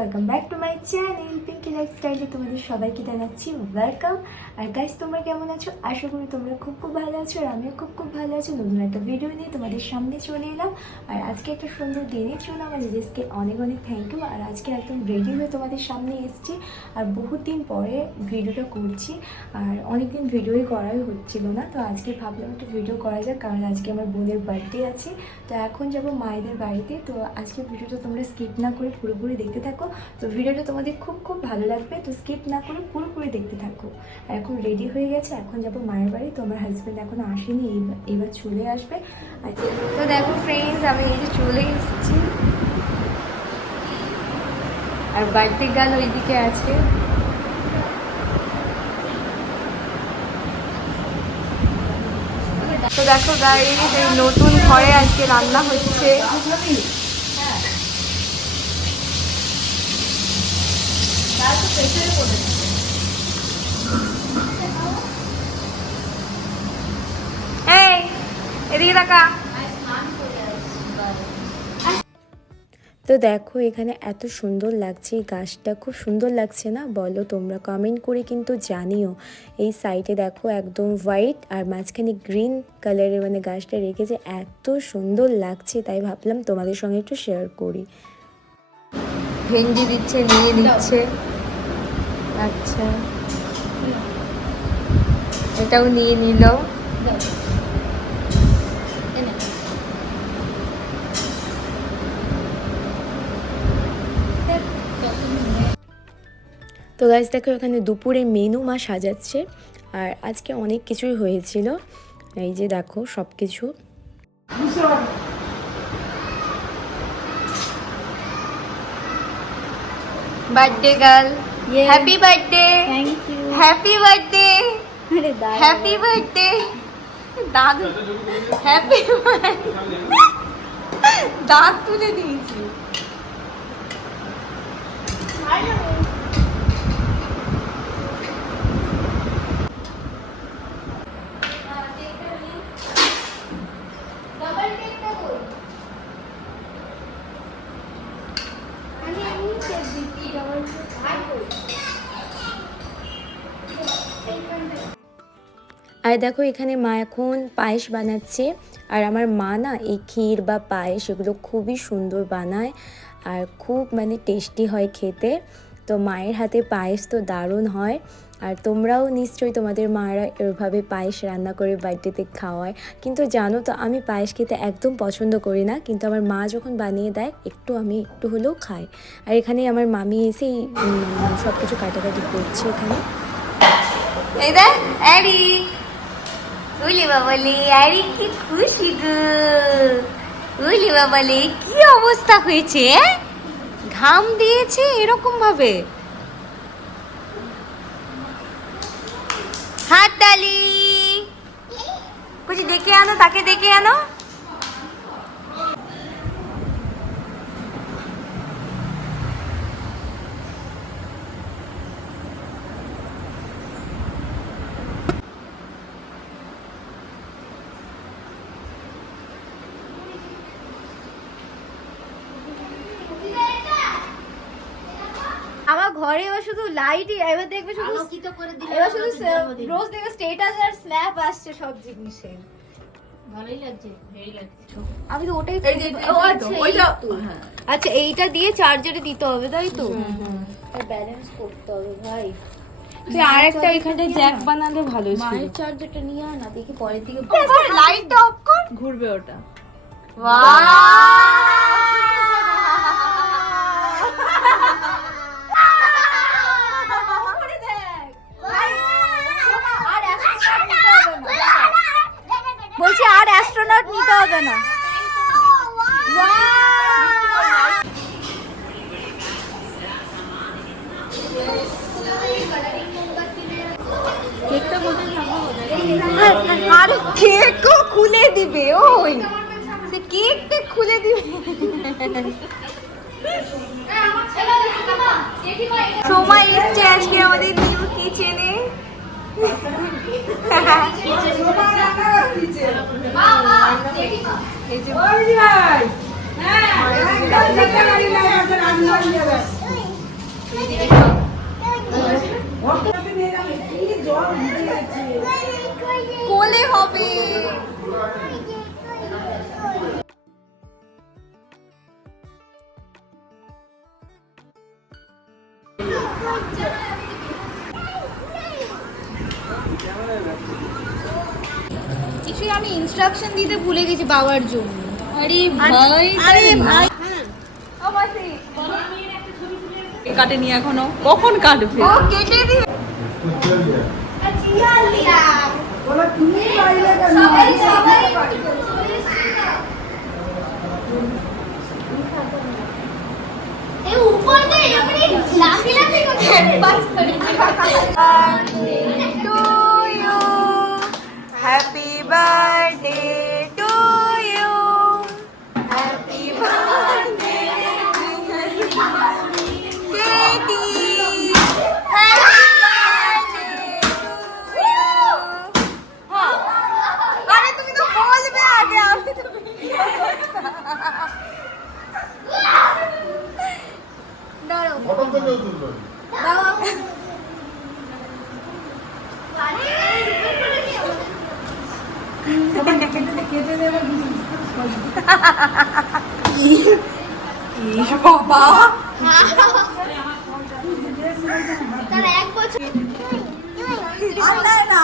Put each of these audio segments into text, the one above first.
Welcome back to my channel Pinky লাইফস্টাইলে তোমাদের সবাইকে জানাচ্ছি ওয়েলকাম। আর গাইস, তোমরা কেমন আছো? আশা করি তোমরা খুব ভালো আছো, আর আমিও খুব ভালো আছি। নতুন একটা ভিডিও নিয়ে তোমাদের সামনে চলে এলাম। আর আজকে একটা সুন্দর দিনের জন্য আমার নিজেকে অনেক থ্যাংক ইউ। আর আজকে একদম রেডি হয়ে তোমাদের সামনে এসেছি। আর বহুত দিন পরে ভিডিওটা করছি, আর অনেকদিন ভিডিওই করাই হচ্ছিল না। তো আজকে ভাবলাম একটু ভিডিও করা যাক, কারণ আজকে আমার বোনের বার্থডে আছে। তো এখন যাব মায়েদের বাড়িতে। তো আজকে ভিডিওটা তোমরা স্কিপ না করে পুরোপুরি দেখতে থাকো। তো ভিডিওটা তোমাদের খুব ভালো লাগবে, তো স্কিপ না করে পুরোপুরি দেখতে থাকো। আর এখন রেডি হয়ে গেছে, এখন যাব মায়ের বাড়ি। তো আমার হাজব্যান্ড এখন আসেনি, এবার চলে আসবে। আচ্ছা, তো দেখো ফ্রেন্ডস, আমি এই যে চলে এসেছি। আর বাড়িতে গেল ওইদিকে আছে। তো দেখো গাইস, এই নতুন ঘরে আজকে রান্না হচ্ছে। এই এদিকে তাকা। তো দেখো এখানে এত সুন্দর লাগছে, এই গাছটা খুব সুন্দর লাগছে না বলো? তোমরা কমেন্ট করে কিন্তু জানিও। এই সাইডে দেখো একদম হোয়াইট আর মাঝখানে গ্রিন কালারের মানে গাছটা রেখেছে, এত সুন্দর লাগছে। তাই ভাবলাম তোমাদের সঙ্গে একটু শেয়ার করি। ভেন্ডি দিচ্ছে, নিয়ে দিচ্ছে। আচ্ছা, এটাও নিয়ে নিল। তো গাইস দেখো, এখানে দুপুরে মেনু মা সাজাচ্ছে। আর আজকে অনেক কিছুই হয়েছিল, এই যে দেখো সব কিছু। Birthday girl, happy birthday. Thank you. Happy birthday, আরে দাদা, হ্যাপি বার্থডে দাদু। হ্যাপি দাঁত তুলে দিয়েছি। আর দেখো এখানে মা এখন পায়েস বানাচ্ছে। আর আমার মা না এই ক্ষীর বা পায়েস এগুলো খুবই সুন্দর বানায়, আর খুব মানে টেস্টি হয় খেতে। তো মায়ের হাতে পায়েস তো দারুণ হয়। আর তোমরাও নিশ্চয়ই তোমাদের মায়েরা এভাবে পায়েস রান্না করে বার্থডেতে খাওয়ায়। কিন্তু জানো তো, আমি পায়েস খেতে একদম পছন্দ করি না, কিন্তু আমার মা যখন বানিয়ে দেয় আমি একটু হলেও খাই। আর এখানে আমার মামি এসেই সব কিছু কাটাকাটি করছে এখানে। এই দেখ অ্যারি, উলি বাবালে, অ্যারি কি খুশি গো। উলি বাবালে, কি অবস্থা হয়েছে, ঘাম দিয়েছে এরকম ভাবে। হাত তালি, কিছু ডেকে আনো, তাকে ডেকে আনো। আমার ঘরে এবার শুধু লাইটই, এবার দেখবে শুধু আলোকিত করে দিলে। এবার শুধু রোজ দেখবে স্ট্যাটাস আর স্ন্যাপ আসছে সব জিনিসের। ভালোই লাগছে, হেভি লাগছে। আমি তো ওটাই আচ্ছা, এইটা দিয়ে চার্জারে দিতে হবে তাই তো? ব্যালেন্স করতে হবে ভাই। তুই আরেকটা এখানে জ্যাক বানালে ভালো ছিল। মায়ের চার্জারটা নিয়ে আয় না, দেখি পরের দিকে লাইটটা অফ কর, ঘুরবে ওটা। বলছি আর অ্যাস্ট্রোনট নিতে হবে না। আর কেকও খুলে দিবে, ওই সে কেকটা খুলে দিবে। সময় এসছে আজকে আমাদের নিউ কিচেনে। কোলে হবে। কিছুই আমি ইনস্ট্রাকশন দিতে ভুলে গেছি বাবার জন্য। আরে ভাই, আরে ভাই, ও মাসি কাটেনি এখনো, কখন কাটবে? ও কেটে দিবে। Happy birthday to you, happy birthday Katie, আরে তুমি তো বলবে আগে, আমি তো বাবা তার এক বছর না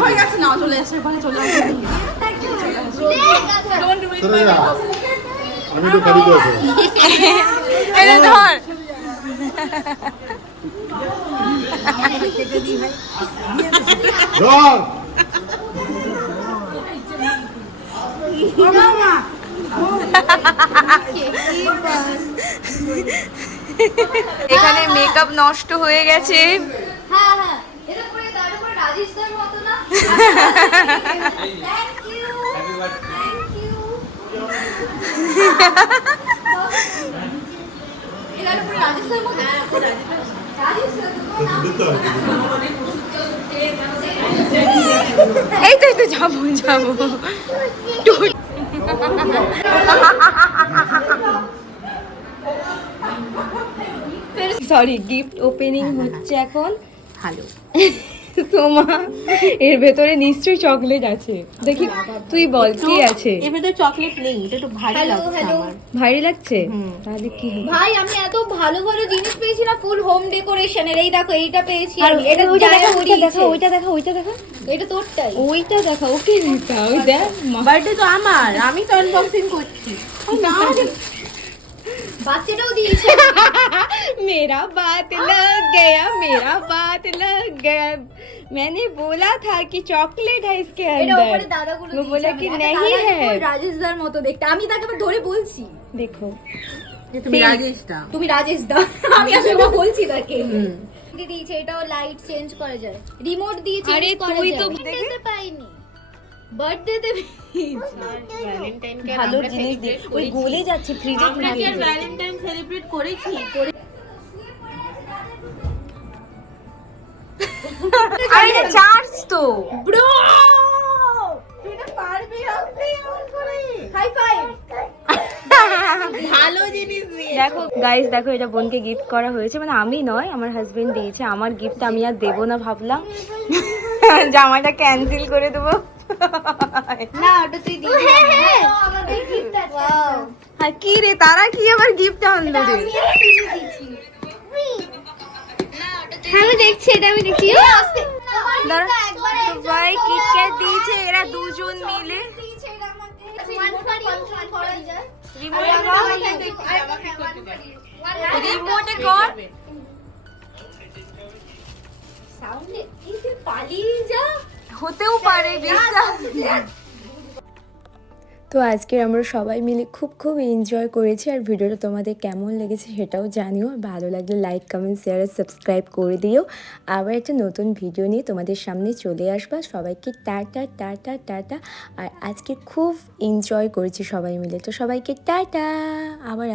হয়ে গেছে না, চলে এসে ওখানে চলে আসে। আমি তো খালি করছি এনে ধর ধর এখানে মেকআপ নষ্ট হয়ে গেছে। হ্যাঁ হ্যাঁ, এর উপরে তার উপরে রাজেশদার মতো না। Thank you, thank you. এর উপরে রাজেশদার মতো। রাজেশদার এই তো যাবো যাবো। সরি, গিফট ওপেনিং হচ্ছে এখন। হ্যালো সোমা, এর ভেতরে নিশ্চয়ই চকলেট আছে। দেখি তুই বল কি আছে। এর ভেতরে চকলেট নেই, এটা একটু ভারী হ্যালো লাগছে হ্যালো আমার। ভারী লাগছে? তাহলে কি হবে? ভাই, আমি এত ভালো ভালো জিনিস পেয়েছি না, ফুল হোম ডেকোরেশনের। এই দেখো, এইটা পেয়েছি। আর এটা ওইটা দেখা, জায়গা ওইটা দেখা, দিয়েছে। ওইটা দেখা, ওইটা দেখা, এটা তোরটাই। ওইটা দেখা। ওকে দেখা, ওই দেখ। বার্থডে তো আমার, আমি তো আনবক্সিং করছি। বাচ্চাটাও দিয়েছে। मेरा बात लग गया, मेरा बात लग गया। मैंने बोला था कि चॉकलेट है इसके এটা अंदर। উপরে দাদাগুলো वो बोला कि দিয়েছে। नहीं একটা দাদার है। ফুল রাজেশদার মতো দেখতে। আমি তাকে আবার ধরে বলছি, देखो তুমি রাজেশ দা। তুমি রাজেশ দা। আমি আসলে বলছি তাকে। দিয়েছে, এটাও লাইট চেঞ্জ করা যায়, রিমোট দিয়ে চেঞ্জ আরে করা তুই যায়। তো বার্থডেতে পাইনি, বার্থডেতে ভালো জিনিস দিয়ে ওই গলে যাচ্ছে ফ্রিজে। আমরা কি আর ভ্যালেন্টাইন সেলিব্রেট করেছি? আরে চার্জ তো ব্রো। তুই না পারবি রাখতে এমন করে। High five. ভালো জিনিস দিয়ে। দেখো গাইস, দেখো এটা বোনকে গিফট করা হয়েছে, মানে আমি নয়, আমার হাজবেন্ড দিয়েছে। আমার গিফট আমি আর দেবো না, ভাবলাম জামাটা ক্যান্সেল করে দেবো। না, ওটা তুই দিবি। হ্যাঁ, আমাদের গিফট আছে। ওয়াও, হ্যাঁ কি রে, তারা কি আবার গিফট আনলো রে? আমি আর তুই দিয়েছি। আমি দেখছি, এটা আমি দেখছি। ভাই কিটক্যাট দিয়েছে এরা দুজন মিলে। রিমোটে কর। পালিয়ে যা। হতেও পারে বিশ্বাস। তো আজকে আমরা সবাই মিলে খুব এনজয় করেছি। আর ভিডিওটা তোমাদের কেমন লেগেছে সেটাও জানিও। আর ভালো লাগলে লাইক, কমেন্ট, শেয়ার আর সাবস্ক্রাইব করে দিও। আবার একটা নতুন ভিডিও নিয়ে তোমাদের সামনে চলে আসবা। সবাইকে টাটা টাটা টাটা। আর আজকে খুব এনজয় করেছি সবাই মিলে। তো সবাইকে টাটা। আবার